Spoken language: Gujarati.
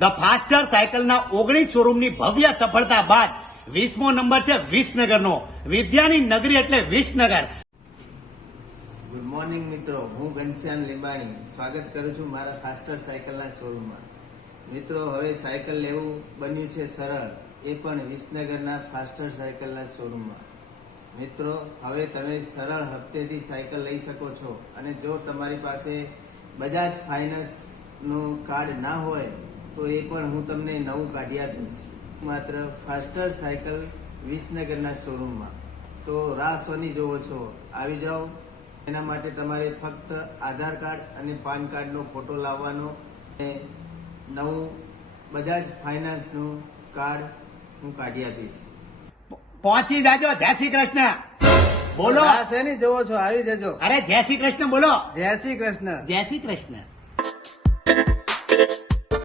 ધ ફાસ્ટર સાયકલના ઓગણીસ શોરૂમની ભવ્ય સફળતા બાદ વીસમો નંબર છે વિસનગરનો. વિદ્યાની નગરી એટલે વિસનગર. ગુડ મોર્નિંગ મિત્રો. હું ઘનશ્યામ લીંબાણી. સ્વાગત કરું છું મારા ફાસ્ટર સાયકલના શોરૂમમાં. મિત્રો, હવે સાયકલ લેવું બન્યું છે સરળ. એ પણ વિસનગરના ફાસ્ટર સાયકલના શોરૂમમાં. મિત્રો, હવે તમે સરળ હપ્તેથી સાયકલ લઈ શકો છો. અને જો તમારી પાસે બજાજ ફાઇનાન્સનું કાર્ડ ના હોય તો એ પણ હું તમને નવું કાઢી આપીશ. માત્ર ફાસ્ટર સાયકલ વિસનગરના શોરૂમમાં. તો રાહ સોની જોવો છો. આવી જાઓ. એના માટે તમારે ફક્ત આધાર કાર્ડ અને પાન કાર્ડનો ફોટો લાવવાનો અને નવું બજાજ ફાઇનાન્સનું કાર્ડ હું કાઢી આપીશ. પહોંચી જાજો. જય શ્રી કૃષ્ણ. બોલો. રાહ શેની જોવો છો. આવી જજો. અરે જય શ્રી કૃષ્ણ બોલો. જય શ્રી કૃષ્ણ. જય શ્રી કૃષ્ણ.